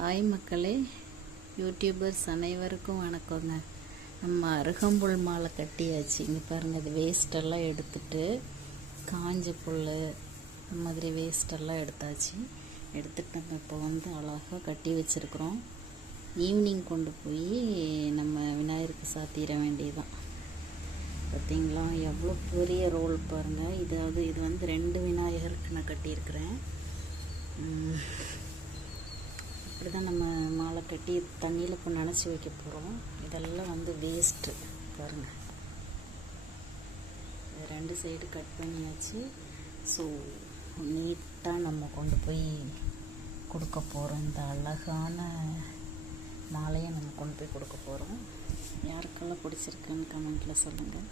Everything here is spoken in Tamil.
ஹாய் மக்களே, யூடியூபர்ஸ் அனைவருக்கும் வணக்கங்க. நம்ம அருகம்புல் மாலை கட்டியாச்சு. இங்கே பாருங்கள், அது வேஸ்டெல்லாம் எடுத்துட்டு காஞ்ச புல் இந்த மாதிரி வேஸ்டெல்லாம் எடுத்தாச்சு. எடுத்துட்டு நம்ம இப்போ அழகாக கட்டி வச்சுருக்குறோம். ஈவினிங் கொண்டு போய் நம்ம விநாயகருக்கு சாத்திட வேண்டியதுதான். பார்த்தீங்களா, எவ்வளோ பெரிய ரோல் பாருங்கள். இது 2 விநாயகருக்கு நான் கட்டியிருக்கிறேன். இப்படி தான் நம்ம மாலை கட்டி தண்ணியில் இப்போ நனைச்சி வைக்க போகிறோம். இதெல்லாம் வேஸ்ட்டு பாருங்கள். 2 சைடு கட் பண்ணியாச்சு. ஸோ நீட்டாக நம்ம கொண்டு போய் கொடுக்க போகிறோம். இந்த அழகான மாலையை நம்ம கொண்டு போய் கொடுக்க போகிறோம். யாருக்கெல்லாம் பிடிச்சிருக்குன்னு கமெண்ட்டில் சொல்லுங்கள்.